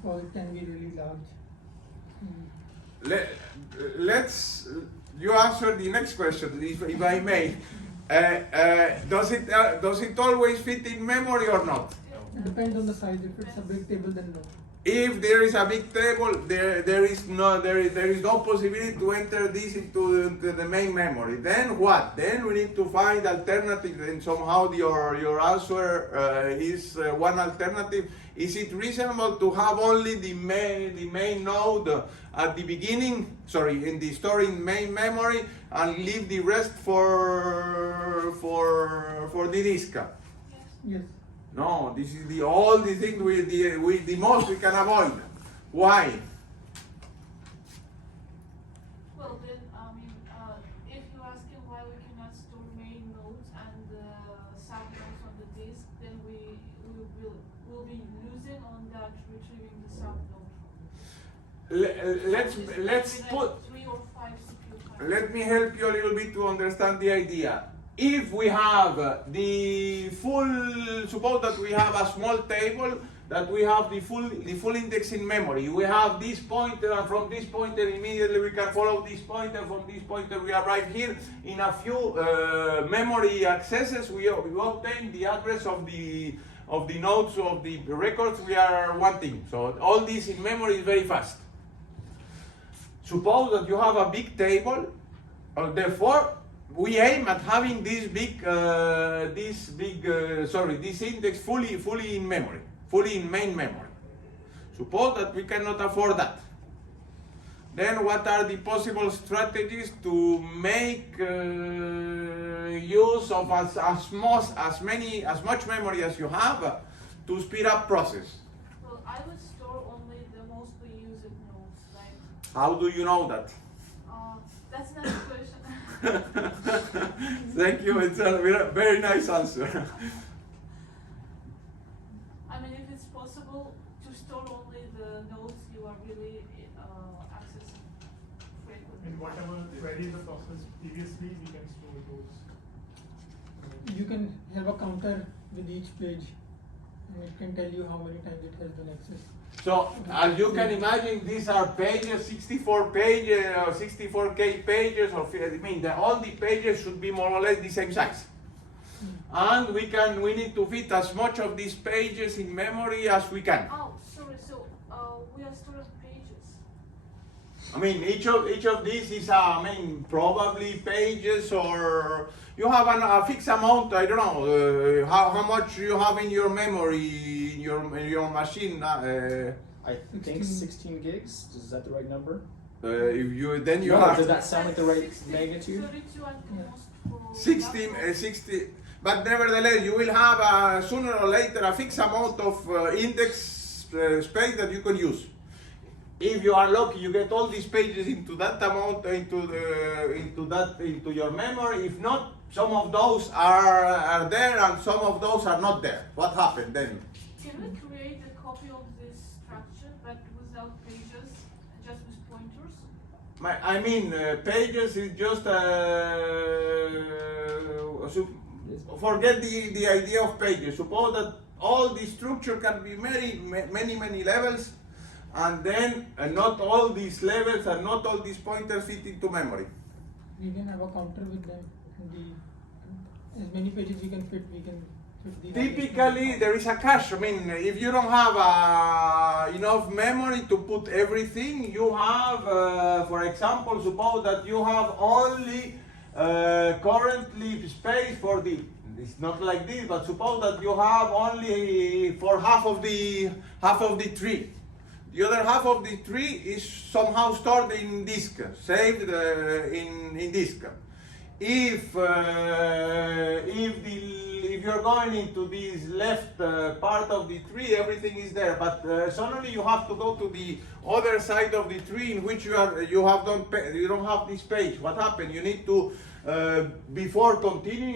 because it can be really large. Let's you answer the next question, if I may. Does it always fit in memory or not? It depends on the size. If it's a big table, then no. If there is a big table, there is no possibility to enter this into the main memory. Then what? Then we need to find alternatives, and somehow your answer is one alternative. Is it reasonable to have only the main node at the beginning? Sorry, in the storing main memory, and leave the rest for the disk? Yes. No, this is the only thing with the most we can avoid. Why? Well, then, if you're asking why we cannot store main nodes and sub nodes on the disk, then we will be losing on that retrieving the sub node. Let's put. 3 or 5 CPU. Let me help you a little bit to understand the idea. If we have the full, suppose that we have a small table, that we have the full index in memory. We have this pointer, and from this pointer immediately we can follow this pointer. From this pointer we arrive here. In a few memory accesses, we obtain the address of the nodes of the records we are wanting. So all this in memory is very fast. Suppose that you have a big table, therefore we aim at having this index fully in memory, fully in main memory. Suppose that we cannot afford that. Then what are the possible strategies to make use of as much memory as you have to speed up process? Well, I would store only the mostly used nodes. Like, How do you know that? that's not the question. Thank you, it's a very nice answer. I mean, if it's possible to store only the nodes you are really accessing frequently. And whatever queries the process previously, we can store those. You can have a counter with each page, and it can tell you how many times it has been accessed. So, as you can imagine, these are pages, 64 pages, or 64K pages, or I mean, all the pages should be more or less the same size. And we need to fit as much of these pages in memory as we can. Oh, sorry. So we are storing pages. I mean, each of these is, probably pages, or you have a fixed amount. I don't know how much you have in your memory, in your machine. I think 16 gigs. Is that the right number? If you then you No, have does that sound like the right 60, magnitude? 32 at the most for 16, laptops. 60. But nevertheless, you will have sooner or later a fixed amount of index space that you can use. If you are lucky, you get all these pages into that amount, into your memory. If not, some of those are there and some of those are not there. What happened then? Can we create a copy of this structure but without pages, just with pointers? Pages is just forget the idea of pages. Suppose that all the structure can be many levels, and then not all these levels and not all these pointers fit into memory. We can have a counter with them. As many pages we can fit, we can fit the. Typically, there is a cache. If you don't have enough memory to put everything, you have, for example, suppose that you have only currently space for the. It's not like this, but suppose that you have only for half of the tree. The other half of the tree is somehow stored in disk, saved in disk. If you're going into this left part of the tree, everything is there. But suddenly you have to go to the other side of the tree in which you don't have this page. What happened? You need to before continuing,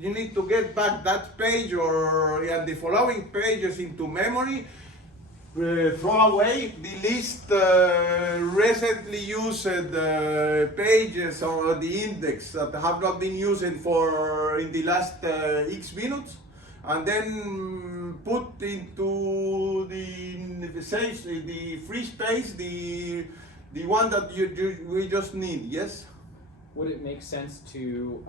you need to get back that page and the following pages into memory. Throw away the least recently used pages or the index that have not been used in the last X minutes, and then put into saves the free space, the one that we just need. Yes. Would it make sense to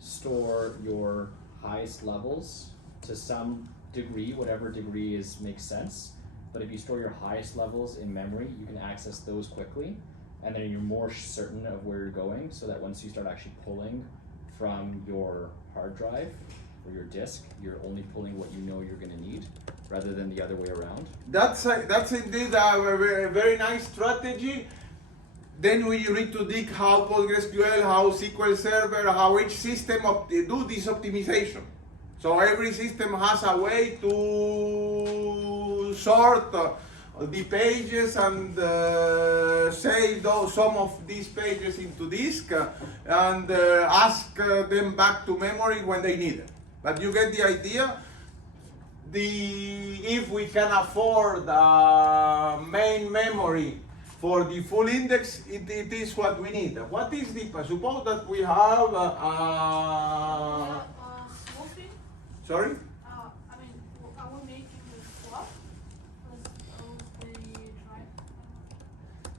store your highest levels to some degree, whatever degree makes sense? But if you store your highest levels in memory, you can access those quickly, and then you're more certain of where you're going, so that once you start actually pulling from your hard drive or your disk, you're only pulling what you know you're going to need, rather than the other way around. That's indeed a very nice strategy. Then we need to dig how PostgreSQL, how SQL Server, how each system do this optimization. So every system has a way to sort the pages and save some of these pages into disk and ask them back to memory when they need it. But you get the idea. If we can afford main memory for the full index, it is what we need. What is the, suppose that we have Swapping? sorry? I mean, are we making the swap? Was the drive?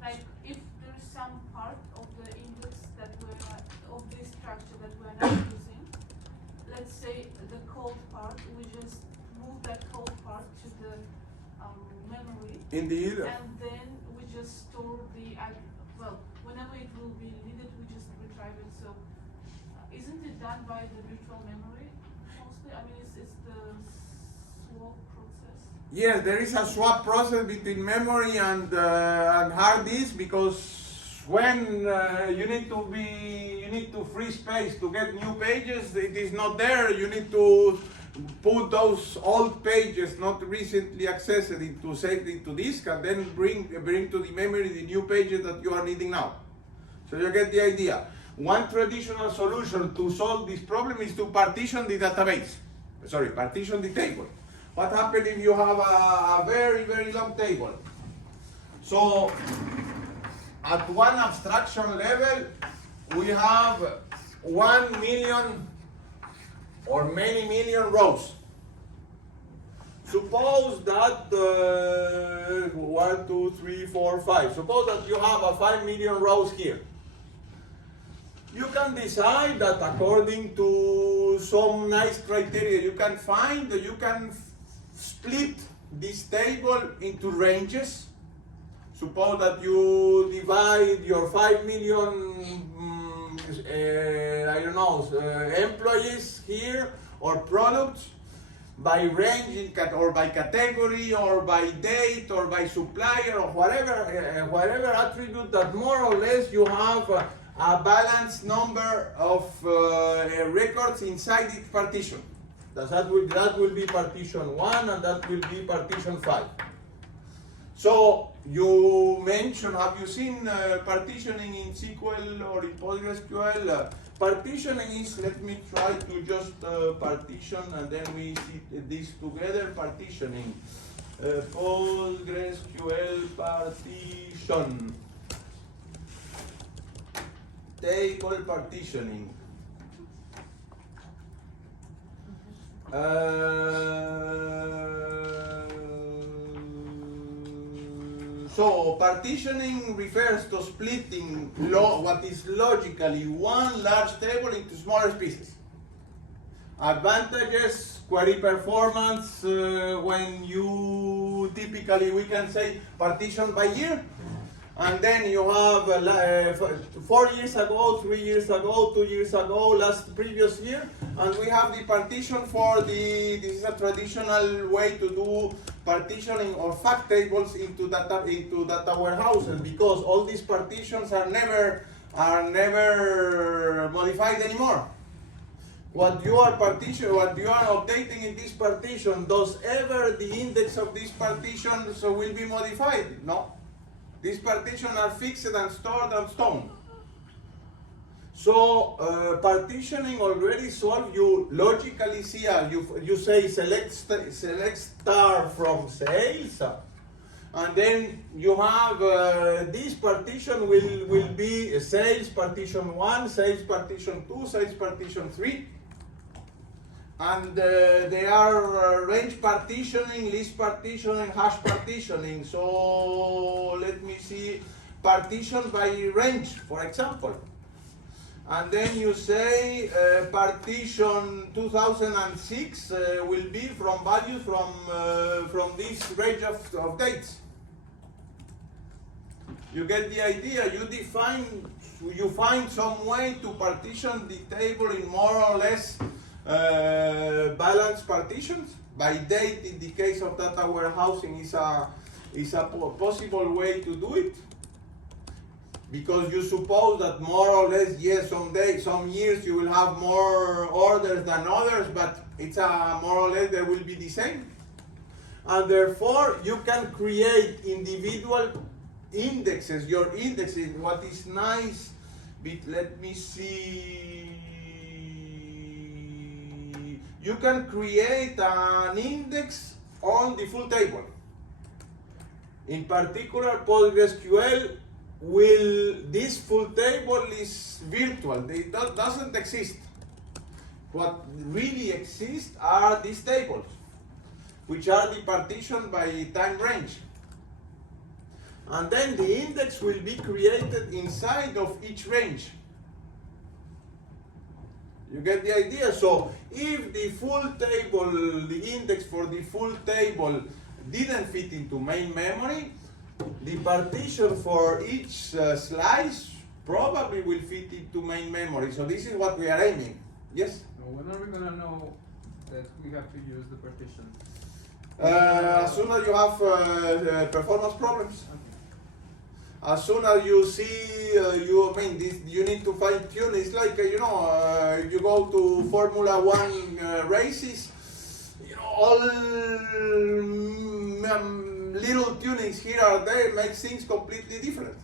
Like, if there's some part of the index that of this structure that we're not using, let's say the code part, we just move that code part to the memory. Indeed. And then we just store well, whenever it will be needed, we just retrieve it. So, isn't it done by the virtual memory mostly? I mean, it's the swap process. Yes, there is a swap process between memory and hard disk, because when you need to free space to get new pages, it is not there. You need to put those old pages not recently accessed into saved into disk, and then bring to the memory the new pages that you are needing now. So you get the idea. One traditional solution to solve this problem is to partition the database. Sorry, partition the table. What happens if you have a very, very long table? So at one abstraction level, we have 1 million or many million rows. Suppose that 1, 2, 3, 4, 5. Suppose that you have a 5 million rows here. You can decide that according to some nice criteria you can split this table into ranges. Suppose that you divide your 5 million employees here, or products, by range or by category or by date or by supplier or whatever attribute that more or less you have a balanced number of records inside each partition. That will be partition 1 and that will be partition 5. So you mentioned, have you seen partitioning in SQL or in PostgreSQL? Partitioning is, let me try to just partition and then we see this together. Partitioning, PostgreSQL partition, table partitioning. So partitioning refers to splitting what is logically one large table into smaller pieces. Advantages: query performance, when you typically, we can say, partition by year. And then you have 4 years ago, 3 years ago, 2 years ago, previous year, and we have the partition for this is a traditional way to do partitioning or fact tables into data warehouses, because all these partitions are never modified anymore. What you are updating in this partition, does ever the index of this partition will be modified? No. These partitions are fixed and stored on stone. So partitioning already solved. You logically see, you say select star from sales, and then you have this partition will be sales partition 1, sales partition 2, sales partition 3. and they are range partitioning, list partitioning, hash partitioning. So let me see, partition by range, for example. And then you say partition 2006 will be from values from this range of dates. You get the idea. You find some way to partition the table in more or less balanced partitions. By date, in the case of data warehousing, is a possible way to do it. Because you suppose that more or less, yes, some years you will have more orders than others, but it's more or less they will be the same. And therefore, you can create individual indexes, your indexes. What is nice, let me see. You can create an index on the full table. In particular, PostgreSQL this full table is virtual. It doesn't exist. What really exists are these tables, which are the partition by time range. And then the index will be created inside of each range. You get the idea? So if the full table, the index for the full table didn't fit into main memory, the partition for each slice probably will fit into main memory. So this is what we are aiming. Yes? When are we going to know that we have to use the partition? As soon as you have performance problems. As soon as you see, you need to fine tune. It's like, if you go to Formula One races, all little tunings here or there make things completely different.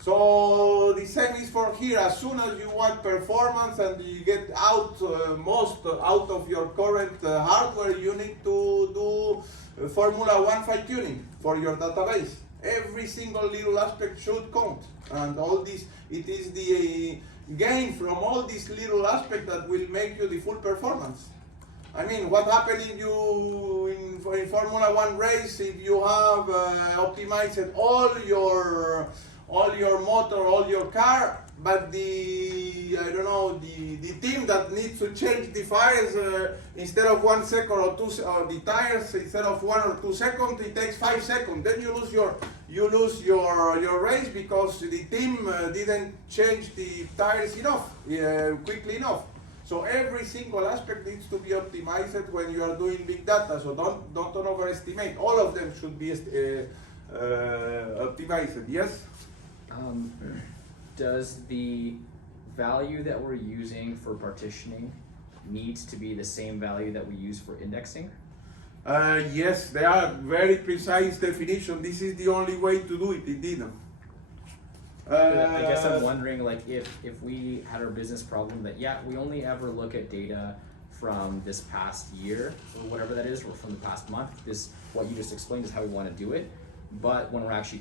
So the same is for here. As soon as you want performance and you get most out of your current hardware, you need to do Formula One fine tuning for your database. Every single little aspect should count, and all this, it is the gain from all these little aspects that will make you the full performance. I mean, what happened if you in Formula One race if you have optimized all your motor, all your car, but the team that needs to change the fires instead of 1 second or 2, or the tires instead of 1 or 2 seconds, it takes 5 seconds. Then you lose your race because the team didn't change the tires quickly enough. So every single aspect needs to be optimized when you are doing big data. So don't overestimate. All of them should be optimized. Yes. Does the value that we're using for partitioning needs to be the same value that we use for indexing? Yes, they are very precise definition. This is the only way to do it, indeed. I guess I'm wondering, like, if we had our business problem that, we only ever look at data from this past year, or whatever that is, or from the past month. What you just explained is how we want to do it. But when we're actually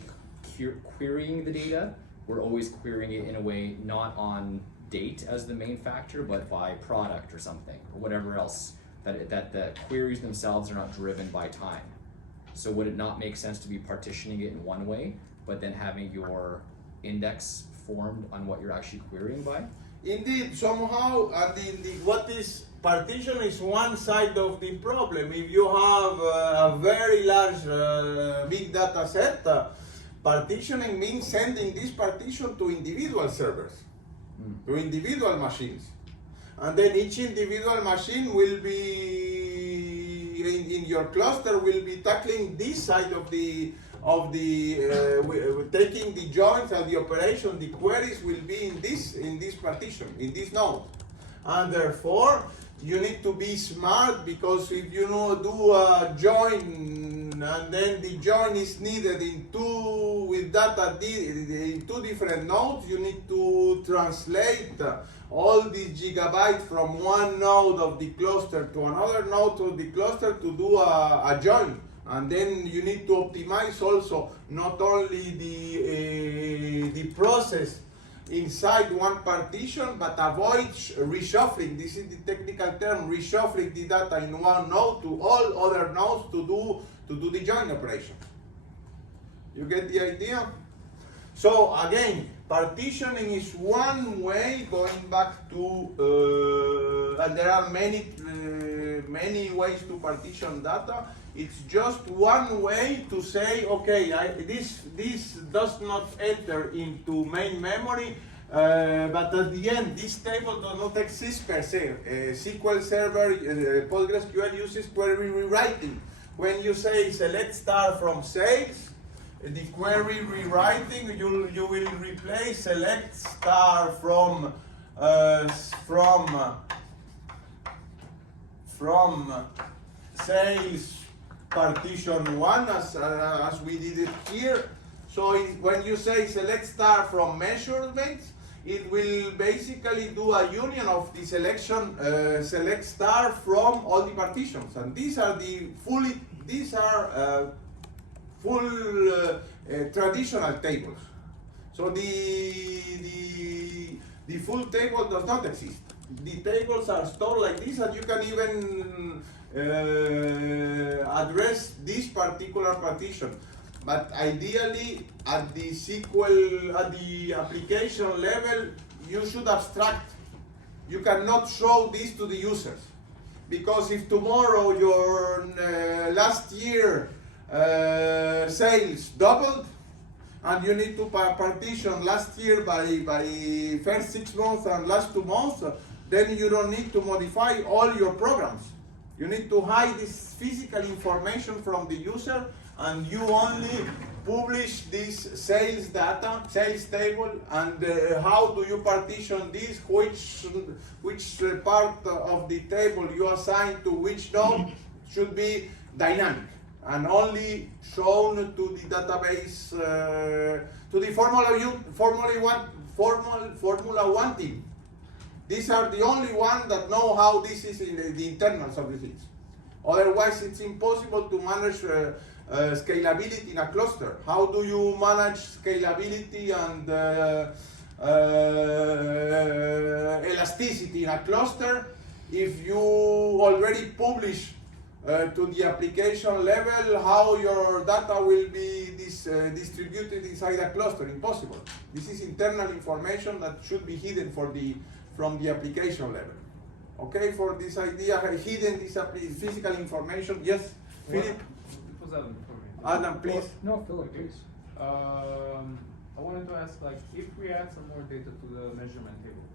querying the data, we're always querying it in a way not on date as the main factor, but by product or something, or whatever else, that the queries themselves are not driven by time. So would it not make sense to be partitioning it in one way, but then having your index formed on what you're actually querying by? Indeed, somehow, what is partition is one side of the problem. If you have a very large big data set, partitioning means sending this partition to individual servers, to individual machines. And then each individual machine will be, in your cluster, will be tackling this side of the taking the joins and the operation, the queries will be in this partition, in this node. And therefore, you need to be smart, because if you do a join and then the join is needed in two different nodes, you need to translate all these gigabytes from one node of the cluster to another node of the cluster to do a join. And then you need to optimize also not only the process inside one partition, but avoid reshuffling. This is the technical term, reshuffling the data in one node to all other nodes to do the join operation. You get the idea? So again, partitioning is one way, going back to, and there are many ways to partition data. It's just one way to say, okay, this does not enter into main memory, but at the end, this table does not exist per se. SQL Server, PostgreSQL uses query rewriting. When you say select star from sales, the query rewriting, you will replace select star from sales partition 1 as we did it here. So when you say select star from measurements, it will basically do a union of the selection select star from all the partitions, and these are full traditional tables. So the full table does not exist. The tables are stored like this, and you can even address this particular partition. But ideally, at the SQL, at the application level, you should abstract. You cannot show this to the users, because if tomorrow your last year sales doubled, and you need to partition last year by first 6 months and last 2 months, then you don't need to modify all your programs. You need to hide this physical information from the user, and you only publish this sales data, sales table, and how do you partition this, which part of the table you assign to which node should be dynamic and only shown to the database, to the Formula One team. These are the only ones that know how this is in the internals of the things. Otherwise, it's impossible to manage scalability in a cluster. How do you manage scalability and elasticity in a cluster if you already publish to the application level how your data will be distributed inside a cluster? Impossible. This is internal information that should be hidden from the application level. Okay, for this idea, hidden this physical information. Yes, Philip? It was Adam before me. Adam, please. No, Philip, please. I wanted to ask, like, if we add some more data to the measurement table,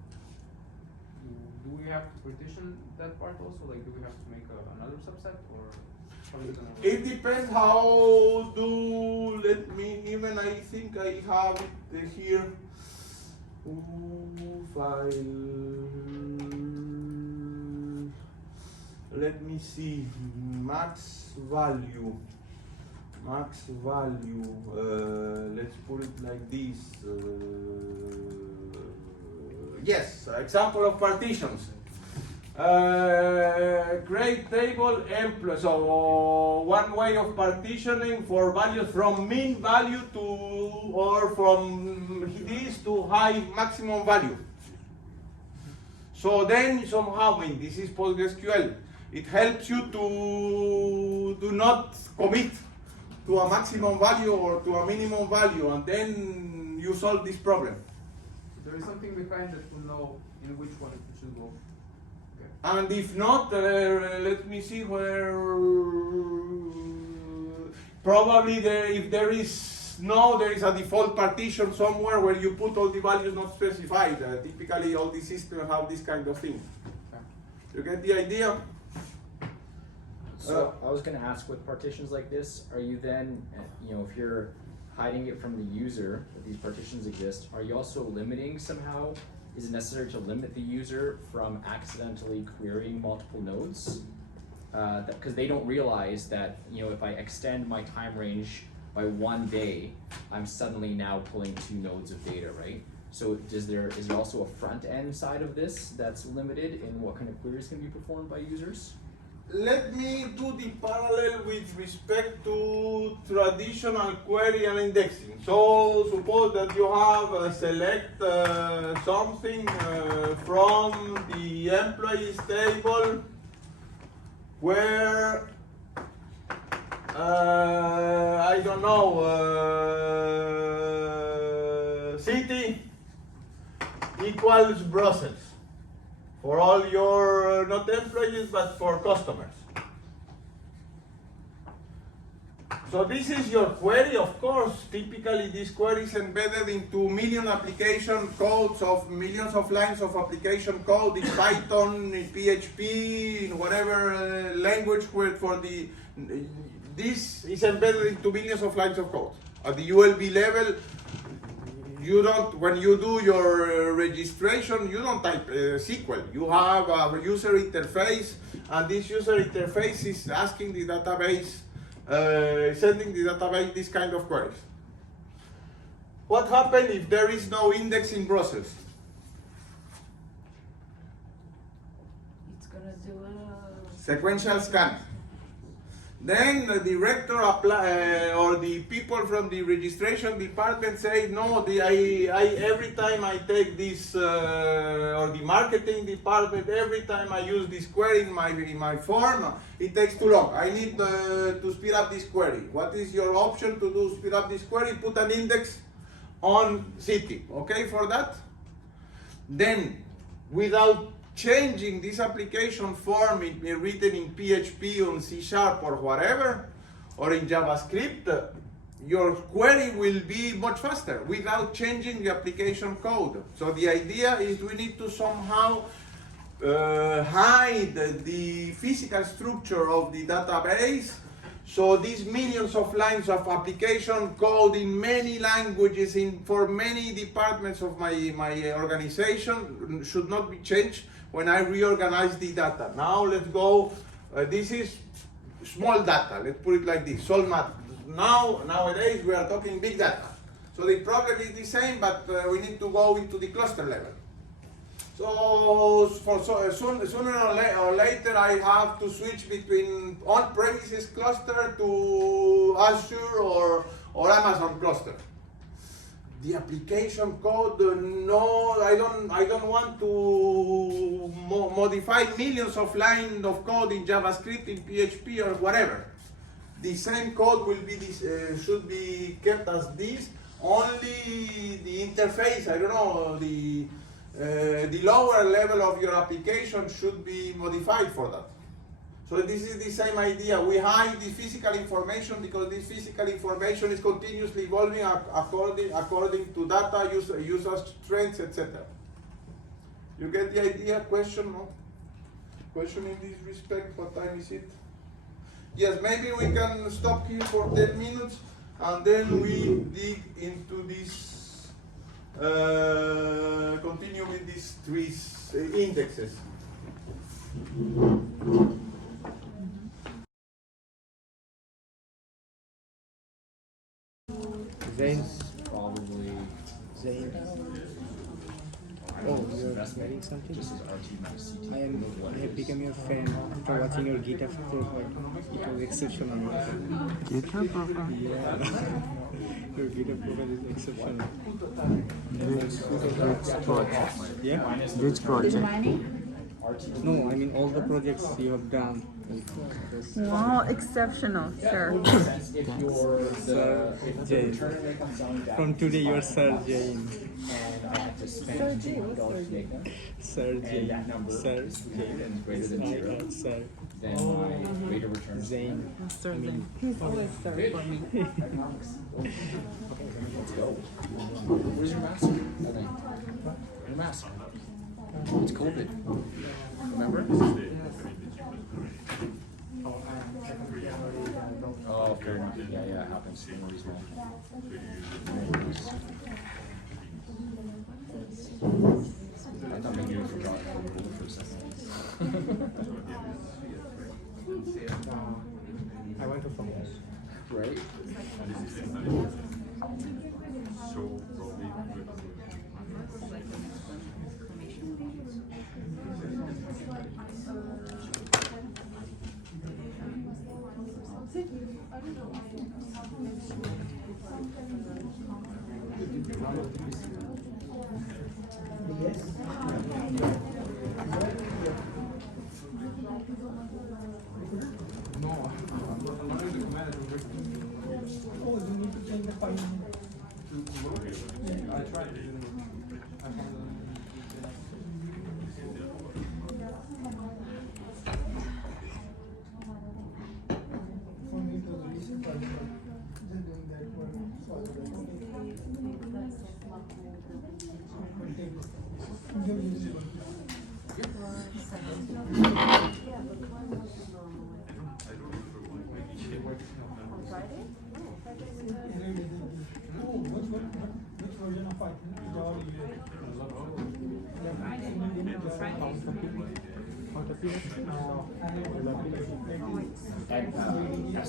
do we have to partition that part also? Like, do we have to make another subset, or how is it gonna work? It depends how I think I have it here. File. Let me see. Max value. Let's put it like this. Yes, example of partitions. Create table employee. So one way of partitioning for values from min value to, or from this to high maximum value. So then somehow, this is PostgreSQL. It helps you to do not commit to a maximum value or to a minimum value, and then you solve this problem. So there is something behind that to know in which one it should go. Okay. And if not, let me see where. Probably if there is a default partition somewhere where you put all the values not specified. Typically, all the systems have this kind of thing. Okay. You get the idea? So I was going to ask, with partitions like this, are you then, if you're hiding it from the user, that these partitions exist, are you also limiting somehow? Is it necessary to limit the user from accidentally querying multiple nodes? Because they don't realize that, if I extend my time range by 1 day, I'm suddenly now pulling 2 nodes of data, right? So is there also a front end side of this that's limited in what kind of queries can be performed by users? Let me do the parallel with respect to traditional query and indexing. So suppose that you have select something from the employees table where I don't know, city equals Brussels for all your not employees but for customers. So this is your query, of course. Typically this query is embedded into million application codes of millions of lines of application code in Python, in PHP, in whatever language where for the this is embedded into millions of lines of code. At the ULB level, you don't, when you do your registration, you don't type SQL. You have a user interface, and this user interface is asking the database, sending the database this kind of queries. What happens if there is no index in Brussels? It's gonna do a Sequential scan. Then the director or the people from the registration department say, no, every time I take this, or the marketing department, every time I use this query in my form, it takes too long. I need to speed up this query. What is your option to do speed up this query? Put an index on city, okay, for that? Then, without changing this application form written in PHP on C# or whatever, or in JavaScript, your query will be much faster without changing the application code. So the idea is we need to somehow hide the physical structure of the database. So these millions of lines of application code in many languages for many departments of my organization should not be changed when I reorganize the data. Now let's go, this is small data, let's put it like this, small data. Nowadays we are talking big data. So the problem is the same, but we need to go into the cluster level. So sooner or later I have to switch between on-premises cluster to Azure or Amazon cluster. The application code, no, I don't want to modify millions of lines of code in JavaScript, in PHP, or whatever. The same code will be should be kept as this. Only the interface, I don't know, the lower level of your application should be modified for that. So this is the same idea. We hide the physical information because this physical information is continuously evolving according to data, user strengths, etc. You get the idea? Question? No? Question in this respect? What time is it? Yes, maybe we can stop here for 10 minutes and then we dig into this, continue with these three indexes. Zain, Probably Zain. Oh, you're writing something? just as RT minus CT. I have become your friend after watching your GitHub profile. It was exceptional. GitHub profile? Yeah. Your GitHub profile is exceptional. Which project? Yeah? Which project? No, I mean all the projects you have done. Wow, exceptional, sure. If you're Sir if the Jain. return rate comes down back From today you are Sir Jain. and I have to spend $200 to make them, Sir and Jain. that number Sir is greater Jain. than zero, Sir then my rate of return is Zain. Sir Zain. He's always sir for me. economics. Let's go. Where's your mask? Your mask. It's COVID. Remember? Oh, fair enough. Yeah, it happens. No worries, man. No worries. I thought maybe you forgot COVID for a second. I want to focus. Right? 5 minutes. I tried. For me, it was recent also. Just doing that one. So it will take this time. You're using it. Which version of Python? Java you use?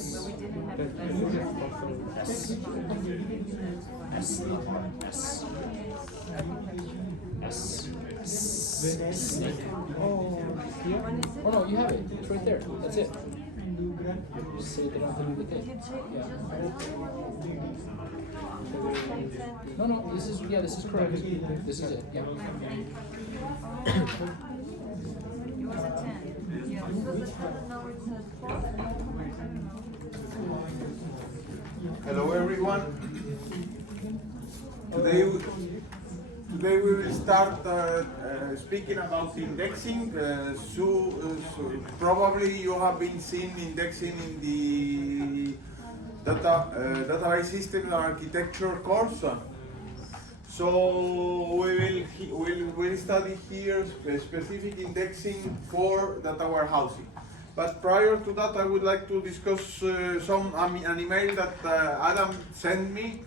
Snake. Oh, here? Oh no, you have it. It's right there. That's it. And do grab. Just say they don't have to do the thing. Yeah. No, this is correct. This is it. Yeah. Hello everyone. Today we will start speaking about indexing. So probably you have been seeing indexing in the database system architecture course. So we'll study here specific indexing for data warehousing. But prior to that, I would like to discuss an email that Adam sent me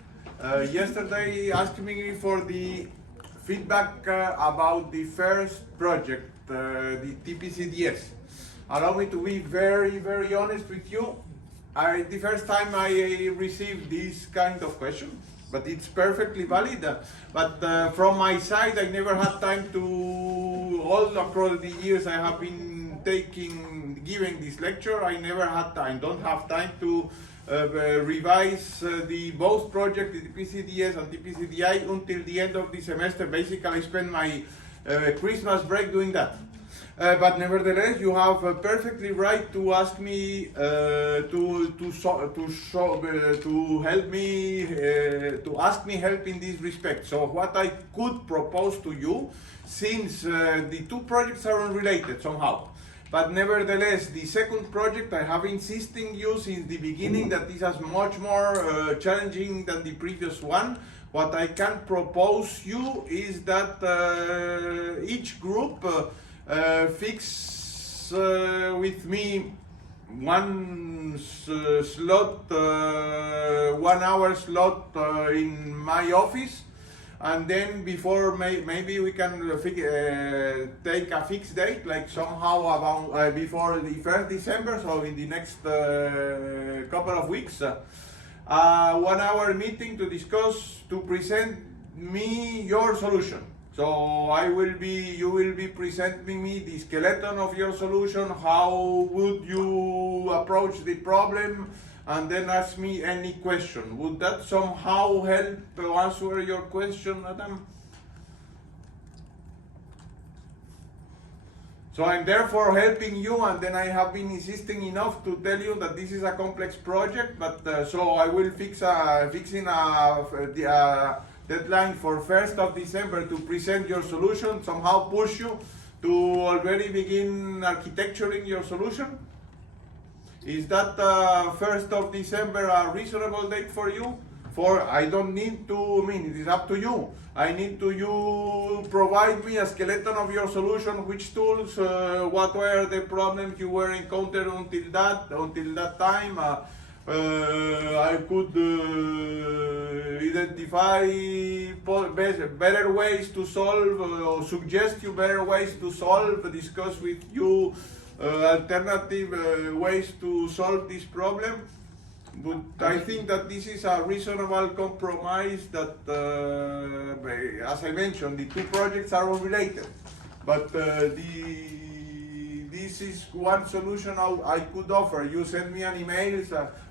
yesterday, asking me for the feedback about the first project, the TPCDS. Allow me to be very, very honest with you. The first time I received this kind of question, but it's perfectly valid. But from my side, I never had time to, all across the years I have been giving this lecture, I never had time, don't have time to revise the both project, the TPCDS and TPCDI until the end of the semester. Basically, I spend my Christmas break doing that. But nevertheless, you have perfectly right to ask me to help me to ask me help in this respect. So what I could propose to you, since the two projects are unrelated somehow, but nevertheless, the second project I have insisting you since the beginning that this is much more challenging than the previous one. What I can propose you is that each group fix with me one slot, 1 hour slot in my office, and then before maybe we can take a fixed date, like somehow about before the 1st December, so in the next couple of weeks, 1 hour meeting to discuss, to present me your solution. So you will be presenting me the skeleton of your solution, how would you approach the problem, and then ask me any question. Would that somehow help to answer your question, Adam? So I'm therefore helping you, and then I have been insisting enough to tell you that this is a complex project, but so I will fixing a deadline for 1st of December to present your solution, somehow push you to already begin architecturing your solution. Is that 1st of December a reasonable date for you? For I don't need to, it is up to you. I need to you provide me a skeleton of your solution, which tools, what were the problems you were encountered until that time. I could identify better ways to solve, or suggest you better ways to solve, discuss with you alternative ways to solve this problem. But I think that this is a reasonable compromise that, as I mentioned, the two projects are unrelated. But this is one solution I could offer. You send me an email.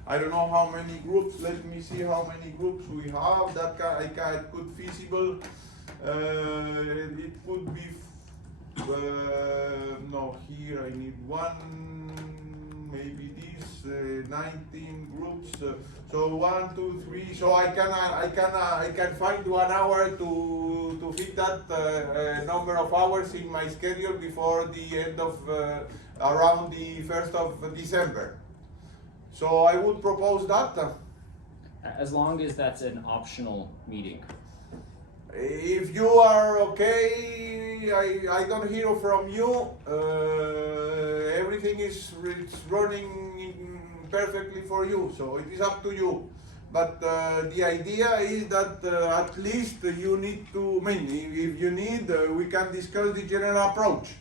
I don't know how many groups. Let me see how many groups we have. It could feasible. It could be. No, here I need one. maybe this, 19 groups. So 1, 2, 3. So I can find 1 hour to fit that number of hours in my schedule before the end of around the 1st of December. So I would propose that. As long as that's an optional meeting. If you are okay, I don't hear from you. Everything is running perfectly for you, so it is up to you. But the idea is that at least you need to, if you need, we can discuss the general approach.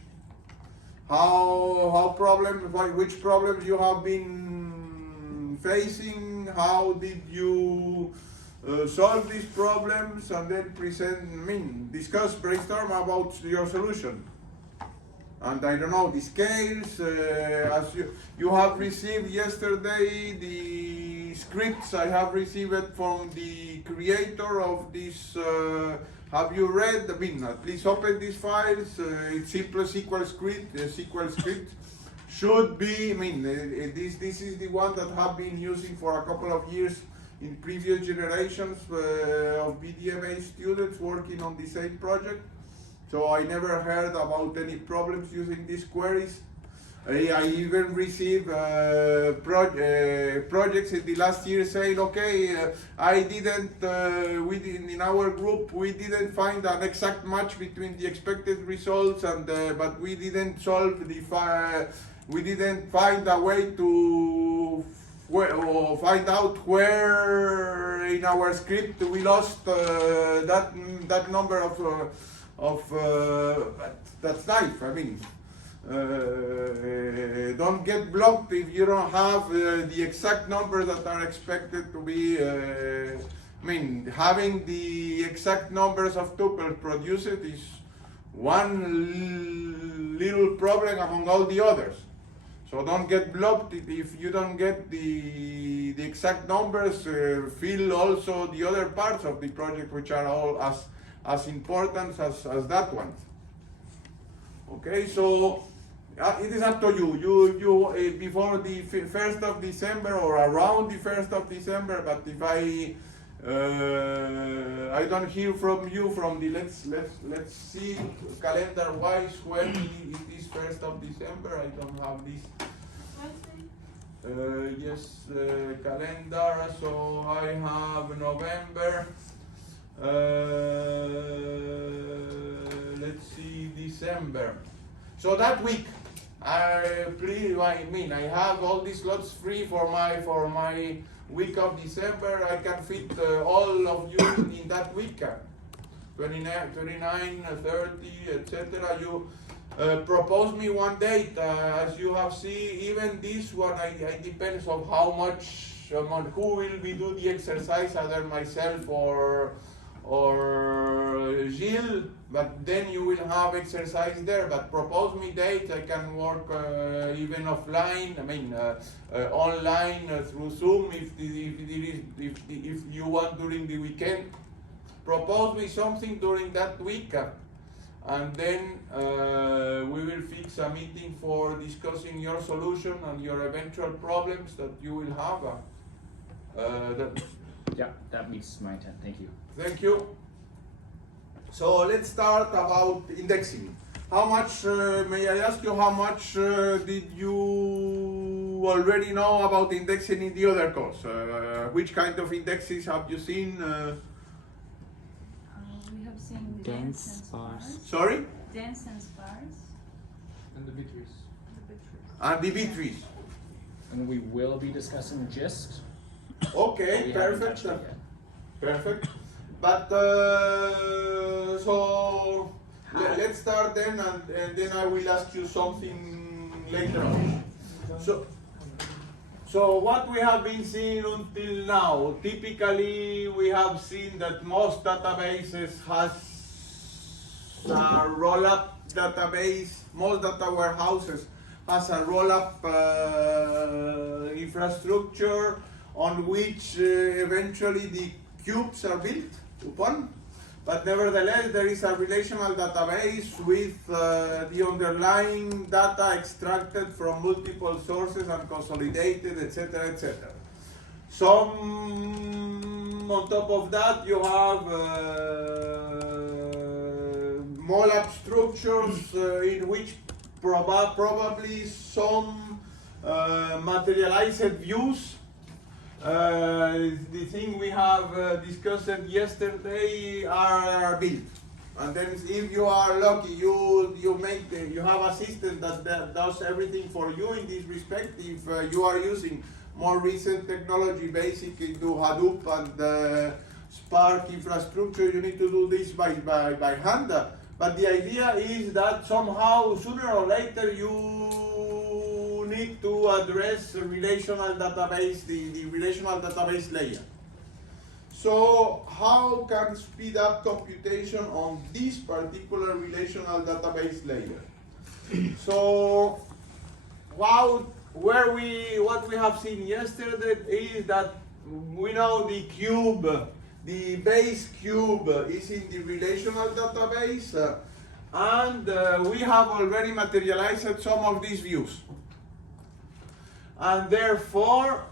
How problems, which problems you have been facing, how did you solve these problems, and then present, discuss, brainstorm about your solution. And I don't know, the scales, as you have received yesterday, the scripts I have received from the creator of this, have you read, please open these files, it's simple SQL script, SQL script should be, this is the one that have been using for a couple of years in previous generations of BDMA students working on the same project. So I never heard about any problems using these queries. I even received projects in the last year saying, okay, I didn't, in our group, we didn't find an exact match between the expected results and, but we didn't solve we didn't find a way to find out where in our script we lost that number of that's life. Don't get blocked if you don't have the exact numbers that are expected to be. Having the exact numbers of tuples produced is one little problem among all the others. So don't get blocked if you don't get the exact numbers. Fill also the other parts of the project, which are all as important as that one. Okay, so it is up to you. You before the 1st of December or around the 1st of December. But if I don't hear from you from the let's see calendar wise when it is 1st of December. I don't have this. Wednesday? Yes, calendar. So I have November. Let's see, December. So that week, I have all these slots free for my week of December. I can fit all of you in that week. 29, 30, etc. You propose me one date. As you have seen, even this one, I depends on how much, on who will we do the exercise, either myself or Gilles, but then you will have exercise there. But propose me date. I can work even offline. Online through Zoom if you want during the weekend. Propose me something during that week, and then we will fix a meeting for discussing your solution and your eventual problems that you will have. Yeah, that meets my intent. Thank you. Thank you. So let's start about indexing. How much, may I ask you, how much did you already know about indexing in the other course? Which kind of indexes have you seen? We have seen Dense and sparse. Sorry? Dense and sparse. And the B-trees. And the B-trees. And we will be discussing GIST. Okay, We haven't perfect. touched it yet. Perfect. But so let's start then, and then I will ask you something later on. So what we have been seeing until now, typically we have seen that most databases has a roll-up database. Most data warehouses has a roll-up infrastructure on which eventually the cubes are built upon. but nevertheless there is a relational database with the underlying data extracted from multiple sources and consolidated, etc., etc. Some on top of that you have MOLAP structures in which probably some materialized views. The thing we have discussed yesterday are built, and then if you are lucky, you have a system that does everything for you in this respect. If you are using more recent technology, basic into Hadoop and Spark infrastructure, you need to do this by hand. But the idea is that somehow, sooner or later, you need to address relational database, the relational database layer. So how can speed up computation on this particular relational database layer? So what we have seen yesterday is that we know the cube, the base cube is in the relational database, and we have already materialized some of these views. And therefore,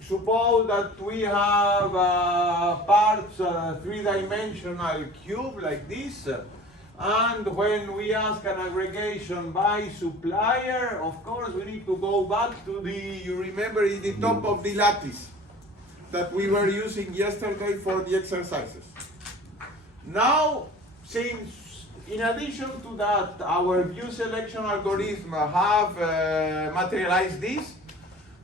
suppose that we have parts, three-dimensional cube like this, and when we ask an aggregation by supplier, of course we need to go back to you remember, in the top of the lattice that we were using yesterday for the exercises. Now, since in addition to that, our view selection algorithm have materialized this,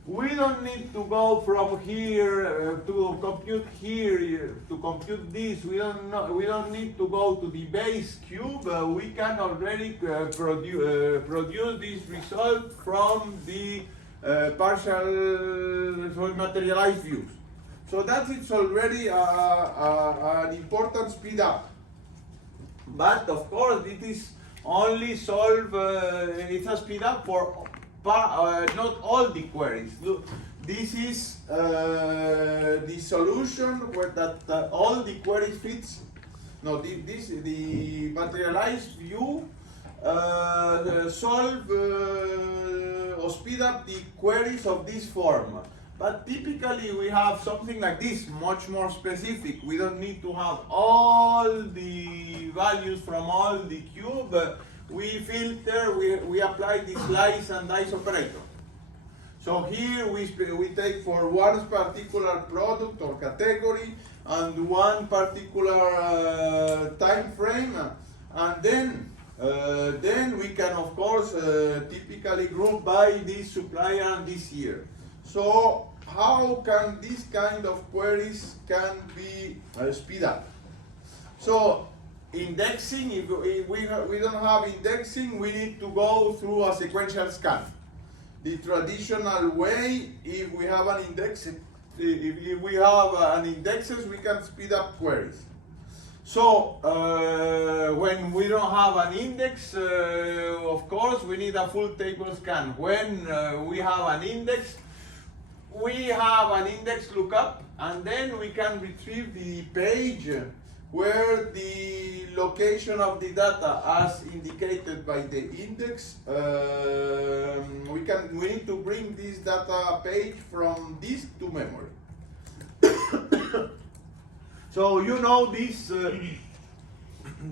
we don't need to go from here to compute here to compute this. We don't need to go to the base cube. We can already produce this result from the partial materialized views. So that is already an important speed up. But of course, it is only it's a speed up for not all the queries. Look, this is the solution where that all the queries fits. No, the materialized view solve or speed up the queries of this form. But typically we have something like this, much more specific. We don't need to have all the values from all the cube. We filter, we apply the slice and dice operator. So here we take for one particular product or category and one particular time frame, and then we can of course typically group by this supplier and this year. So how can this kind of queries can be speed up? So indexing, if we don't have indexing, we need to go through a sequential scan. The traditional way, if we have an index, if we have an indexes, we can speed up queries. So when we don't have an index, of course, we need a full table scan. When we have an index, we have an index lookup, and then we can retrieve the page where the location of the data as indicated by the index. We need to bring this data page from disk to memory. So you know this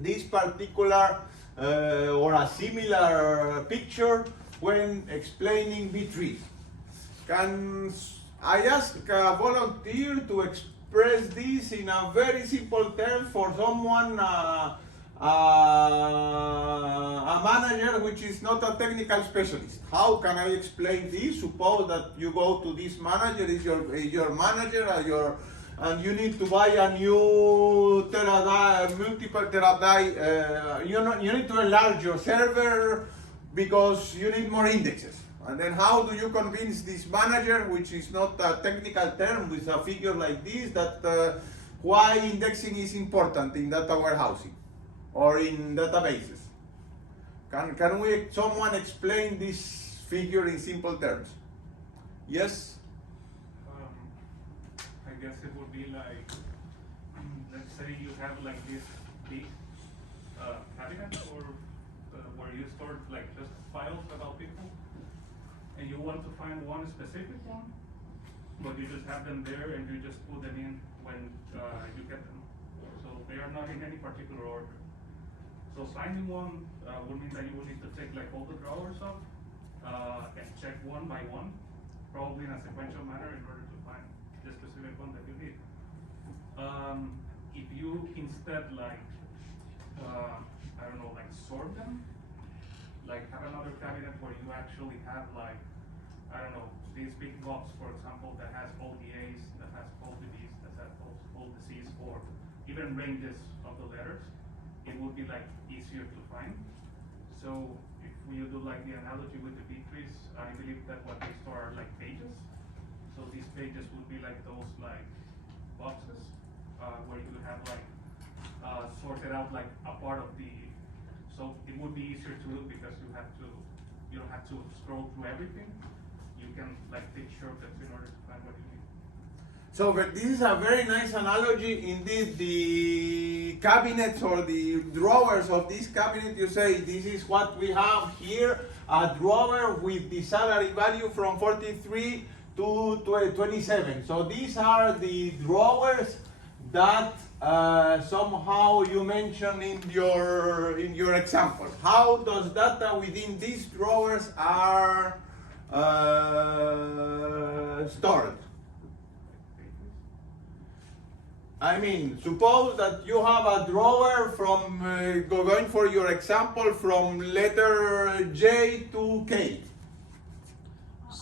this particular or a similar picture when explaining B-trees. Can I ask a volunteer to express this in a very simple term for someone, a manager which is not a technical specialist? How can I explain this? Suppose that you go to this manager, is your manager, and you need to buy a new multiple terabyte. You need to enlarge your server because you need more indexes. And then how do you convince this manager, which is not a technical term, with a figure like this, that why indexing is important in data warehousing or in databases? Can someone explain this figure in simple terms? Yes? I guess it would be like, let's say you have like this big cabinet or where you store like just files about people, and you want to find one specific one, but you just have them there and you just put them in when you get them. So they are not in any particular order. So finding one would mean that you would need to take like all the drawers off and check one by one, probably in a sequential manner in order to find the specific one that you need. If you instead like, I don't know, like sort them, like have another cabinet where you actually have like, I don't know, these big box, for example, that has all the A's, that has all the B's, that has all the C's, or even ranges of the letters, it would be like easier to find. So if we do like the analogy with the B-trees, I believe that what they store are like pages. So these pages would be like those like boxes where you would have like sorted out like a part of the, so it would be easier to do because you don't have to scroll through everything. You can like take shortcuts in order to find what you need. So but this is a very nice analogy. Indeed, the cabinets or the drawers of this cabinet, you say this is what we have here, a drawer with the salary value from 43 to 27. So these are the drawers that somehow you mentioned in your example. How does data within these drawers are stored? I mean, suppose that you have a drawer from, going for your example, from letter J to K. Are they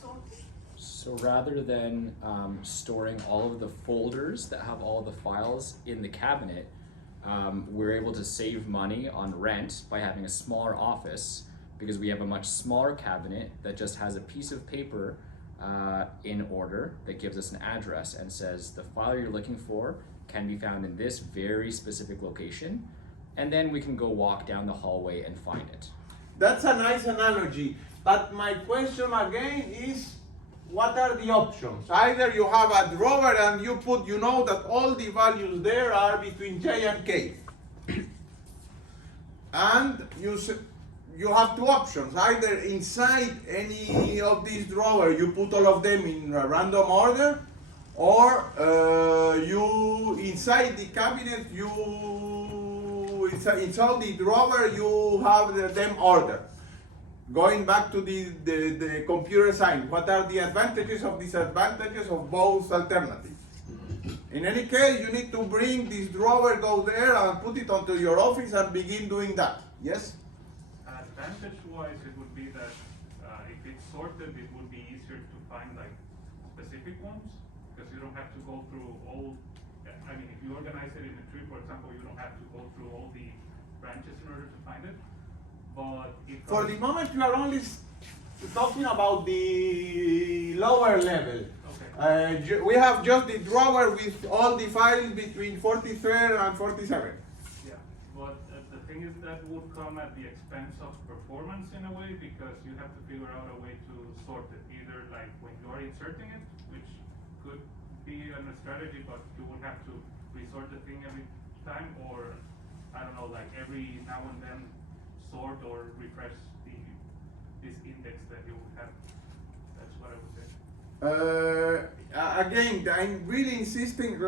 sorted? So rather than storing all of the folders that have all of the files in the cabinet, we're able to save money on rent by having a smaller office because we have a much smaller cabinet that just has a piece of paper in order that gives us an address and says the file you're looking for can be found in this very specific location, and then we can go walk down the hallway and find it. That's a nice analogy, but my question again is, what are the options? Either you have a drawer and you know that all the values there are between J and K. And you have two options. Either inside any of these drawers you put all of them in a random order, or you inside the cabinet inside the drawer you have them ordered. Going back to the computer science, what are the advantages or disadvantages of both alternatives? In any case, you need to bring this drawer, go there and put it onto your office and begin doing that. Yes? Advantage-wise, it would be that if it's sorted, it would be easier to find like specific ones because you don't have to go through all. I mean, if you organize it in a tree, for example, you don't have to go through all the branches in order to find it. But if For the moment, you are only talking about the lower level. okay. We have just the drawer with all the files between 43 and 47. Yeah, but the thing is that would come at the expense of performance in a way because you have to figure out a way to sort it. Either like when you are inserting it, which could be a strategy, but you would have to resort the thing every time, or I don't know, like every now and then sort or refresh this index that you would have. That's what I would say. Again, I'm really insisting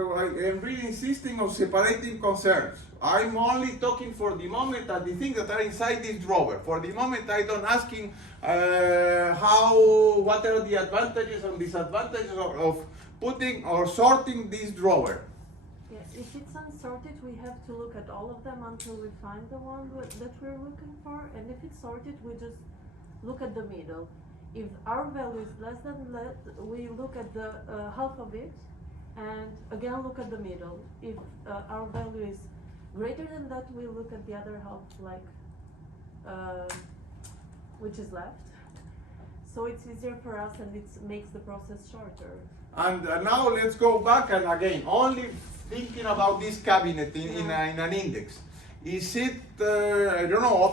on separating concerns. I'm only talking for the moment at the things that are inside this drawer. For the moment, I don't asking what are the advantages and disadvantages of putting or sorting this drawer. Yeah, if it's unsorted, we have to look at all of them until we find the one that we're looking for. And if it's sorted, we just look at the middle. If our value is less than that, we look at the half of it, and again look at the middle. If our value is greater than that, we look at the other half, like which is left. So it's easier for us, and it makes the process shorter. And now let's go back and again, only thinking about this cabinet in an index. Is it, I don't know,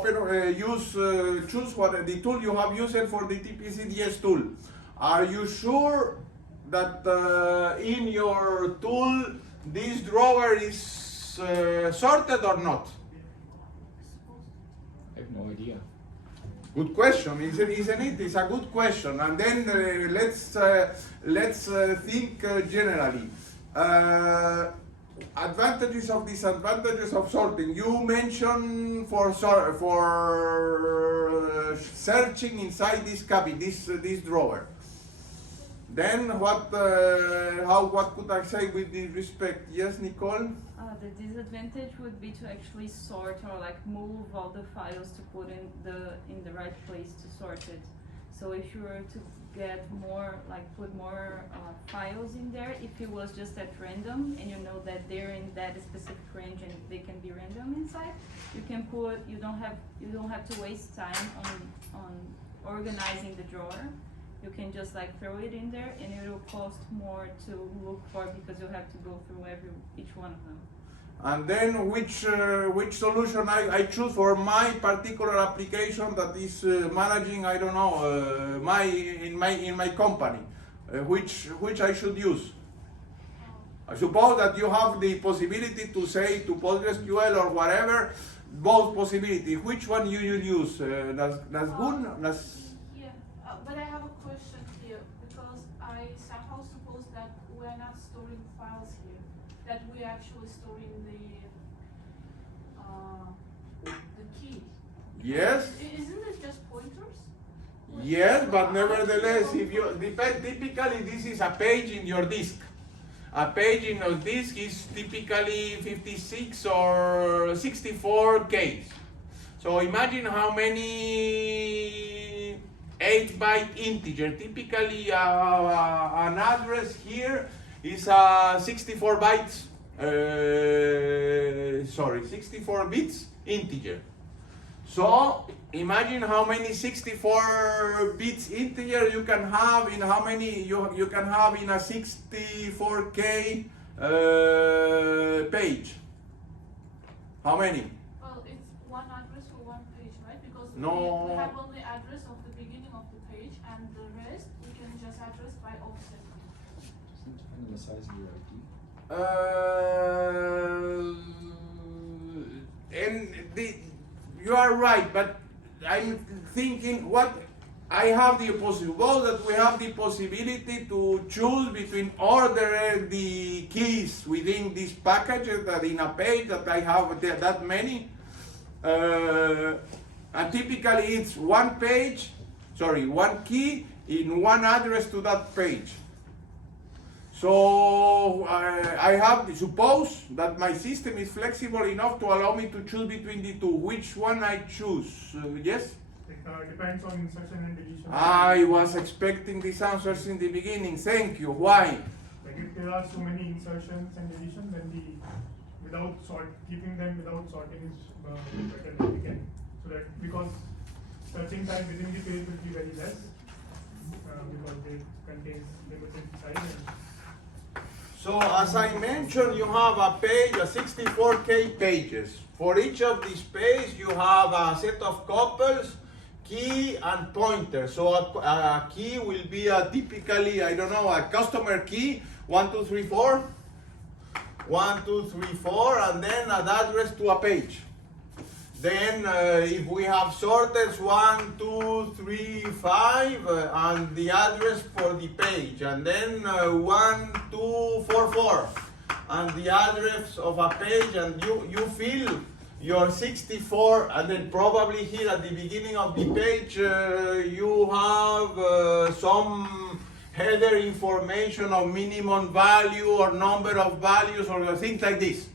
choose what the tool you have used for the TPCDS tool. Are you sure that in your tool this drawer is is sorted or not? I have no idea. Good question, isn't it? It's a good question. And then let's think generally. Advantages of disadvantages of sorting. You mentioned for searching inside this cabinet, this drawer. Then what could I say with this respect? Yes, Nicole? The disadvantage would be to actually sort or like move all the files to put in the right place to sort it. So if you were to get more, like put more files in there, if it was just at random and you know that they're in that specific range and they can be random inside, you can put, you don't have to waste time on organizing the drawer. You can just like throw it in there and it will cost more to look for because you have to go through each one of them. And then which solution I choose for my particular application that is managing, I don't know, in my company, which I should use. I suppose that you have the possibility to say to PostgreSQL or whatever, both possibilities. Which one you will use? Nazgul? Yeah, but I have a question here because I somehow suppose that we're not storing files here, that we're actually storing the key. Yes. Isn't it just pointers? Yes, but nevertheless, if you typically this is a page in your disk. A page in your disk is typically 56 or 64 Ks. So imagine how many 8-byte integer. Typically, an address here is 64 bytes. 64 bits integer. So imagine how many 64 bits integer you can have in how many you can have in a 64K page. How many? Well, it's one address for one page, right? Because No. we have only address of the beginning of the page, and the rest we can just address by offset. Doesn't depend on the size of your ID. You are right, but I'm thinking what I have the possibility that we have the possibility to choose between order the keys within this package that in a page that I have that many. And typically it's one key in one address to that page. So I have to suppose that my system is flexible enough to allow me to choose between the two. Which one I choose? Yes? It depends on insertion and deletion. I was expecting these answers in the beginning. Thank you. Why? Like if there are so many insertions and deletions, then keeping them without sorting is better than we can. So that because searching time within the page will be very less because they contain limited size. So as I mentioned, you have a page, a 64K pages. For each of these pages, you have a set of couples, key and pointer. So a key will be typically, I don't know, a customer key, 1, 2, 3, 4. 1, 2, 3, 4, and then an address to a page. Then if we have sorted 1, 2, 3, 5, and the address for the page, and then 1, 2, 4, 4, and the address of a page, and you fill your 64, and then probably here at the beginning of the page you have some header information of minimum value or number of values or things like this.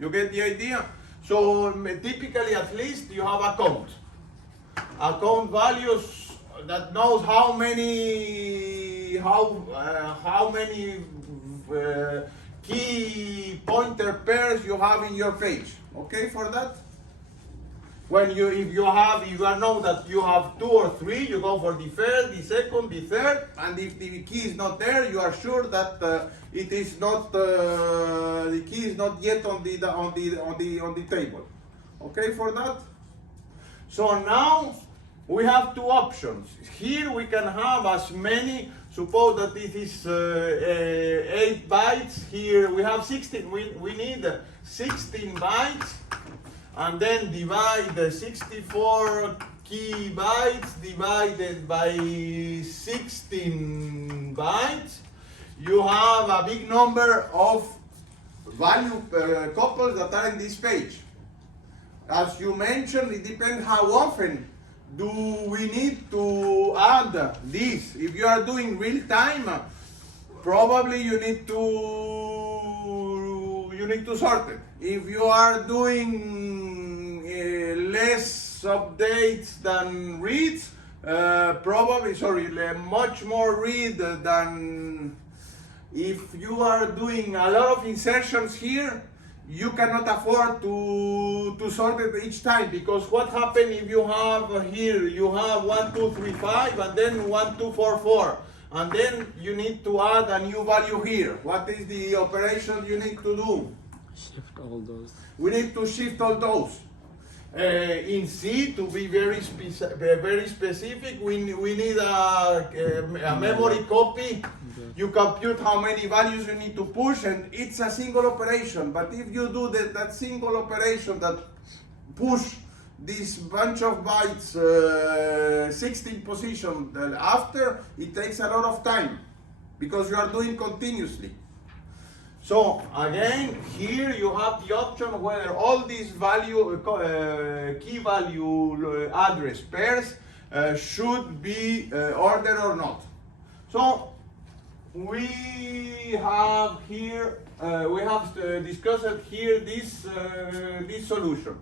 You get the idea? So typically at least you have a count. Account values that knows how many key pointer pairs you have in your page. Okay for that? If you know that you have 2 or 3, you go for the first, the second, the third, and if the key is not there, you are sure that it is not the key is not yet on the table. Okay for that? So now we have two options. Here we can have as many Suppose that this is 8 bytes. Here we have 16. We need 16 bytes, and then divide the 64 key bytes divided by 16 bytes. You have a big number of value couples that are in this page. As you mentioned, it depends how often do we need to add this. If you are doing real time, probably you need to sort it. If you are doing less updates than reads, much more read than. If you are doing a lot of insertions here, you cannot afford to sort it each time, because what happens if you have here, you have 1, 2, 3, 5, and then 1, 2, 4, 4, and then you need to add a new value here. What is the operation you need to do? Shift all those. We need to shift all those. In C, to be very specific, we need a memory copy. You compute how many values you need to push, and it's a single operation. But if you do that single operation that push this bunch of bytes 16 position after, it takes a lot of time because you are doing continuously. So again, here you have the option whether all these key value address pairs should be ordered or not. So we have here, discussed here this solution.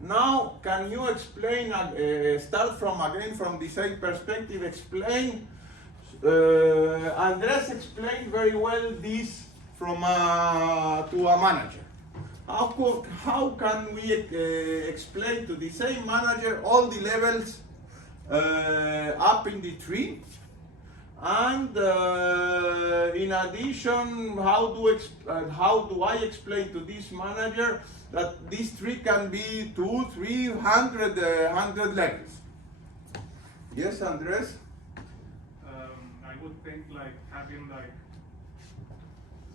Now, can you explain? Start from the same perspective. Explain. Andres explained very well this from to a manager. How can we explain to the same manager all the levels up in the tree? And in addition, how do I explain to this manager that this tree can be 200, 300, 100 levels? Yes, Andres? I would think like having like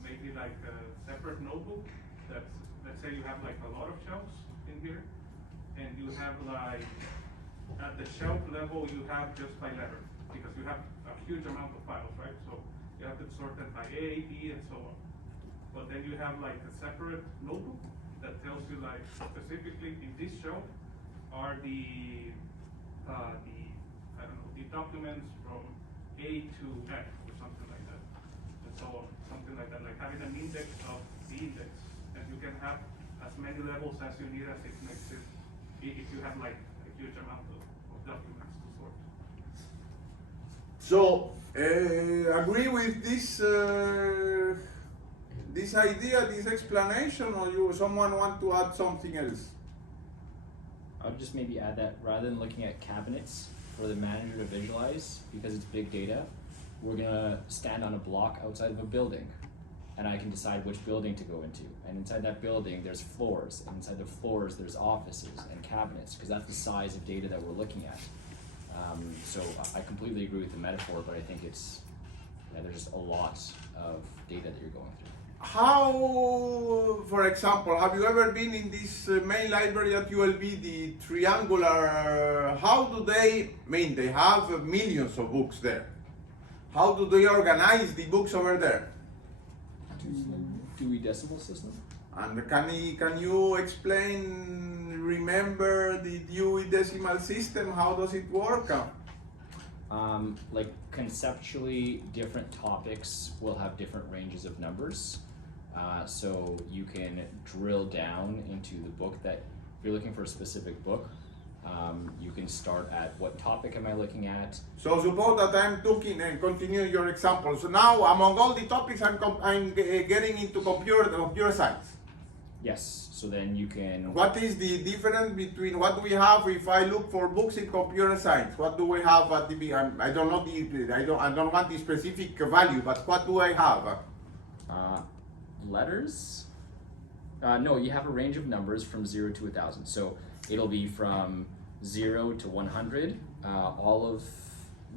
maybe like a separate notebook that's, let's say you have like a lot of shelves in here, and you have like at the shelf level you have just by letter, because you have a huge amount of files, right? So you have to sort them by A, B, and so on. But then you have like a separate notebook that tells you like specifically in this shelf are the I don't know, the documents from A to F or something like that, and so on, something like that, like having an index of the index, and you can have as many levels as you need as it makes it, if you have like a huge amount of documents to sort. So, agree with this this idea, this explanation, or someone want to add something else? I would just maybe add that rather than looking at cabinets for the manager to visualize, because it's big data, we're gonna stand on a block outside of a building, and I can decide which building to go into. And inside that building, there's floors, and inside the floors, there's offices and cabinets, because that's the size of data that we're looking at. So I completely agree with the metaphor, but I think it's, there's just a lot of data that you're going through. How, for example, have you ever been in this main library at ULB, the triangular, how do they have millions of books there. How do they organize the books over there? Dewey Decimal System? And can you explain, remember the Dewey Decimal System, how does it work? Like conceptually, different topics will have different ranges of numbers. So you can drill down into the book that, if you're looking for a specific book, you can start at what topic am I looking at. So suppose that I'm looking, and continue your example. So now among all the topics I'm getting into computer science. Yes, so then you can... What is the difference between what we have if I look for books in computer science? What do we have at the, I don't know I don't want the specific value, but what do I have? Letters? No, you have a range of numbers from 0 to 1,000. So it'll be from 0 to 100.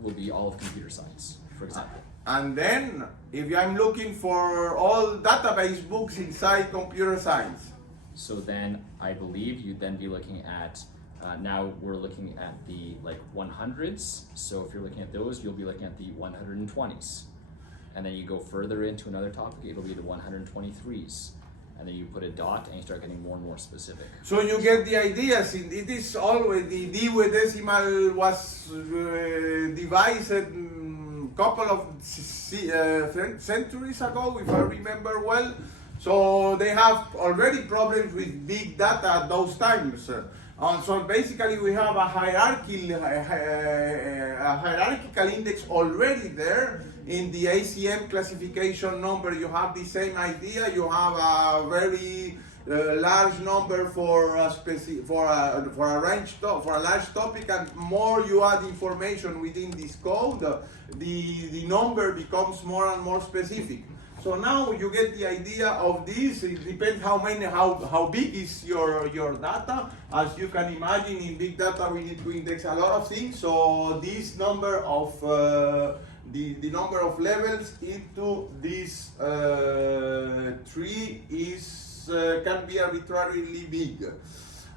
Will be all of computer science, for example. And then, if I'm looking for all database books inside computer science, So then I believe you'd then be looking at, now we're looking at the like 100s. So if you're looking at those, you'll be looking at the 120s. And then you go further into another topic, it'll be the 123s. And then you put a dot and you start getting more and more specific. so you get the ideas. It is always the Dewey Decimal was devised couple of centuries ago, if I remember well. So they have already problems with big data at those times. So basically we have a hierarchical index already there. In the ACM classification number, you have the same idea. You have a very large number for a large topic, and more you add information within this code, the number becomes more and more specific. So now you get the idea of this. It depends how big is your data. As you can imagine, in big data we need to index a lot of things. So this number of the number of levels into this tree is can be arbitrarily big.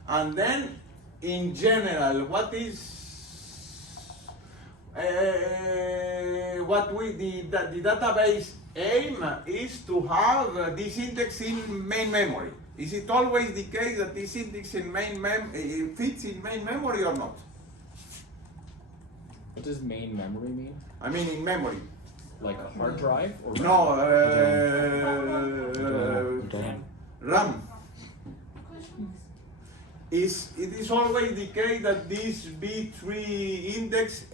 And then in general, what is the database aim is to have this index in main memory. Is it always the case that this index in fits in main memory or not? What does main memory mean? I mean in memory. Like a hard drive or No, RAM. It is always the case that this B3 index